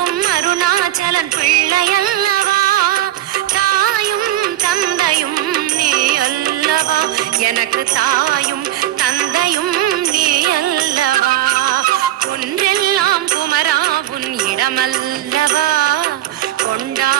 வரும் அருணாச்சலன் பிள்ளை அல்லவா, தாயும் தந்தையும் நீ அல்லவா, எனக்கு தாயும் தந்தையும் நீ அல்லவா, ஒன்றெல்லாம் குமரா உன் இடமல்லவா, கொண்டா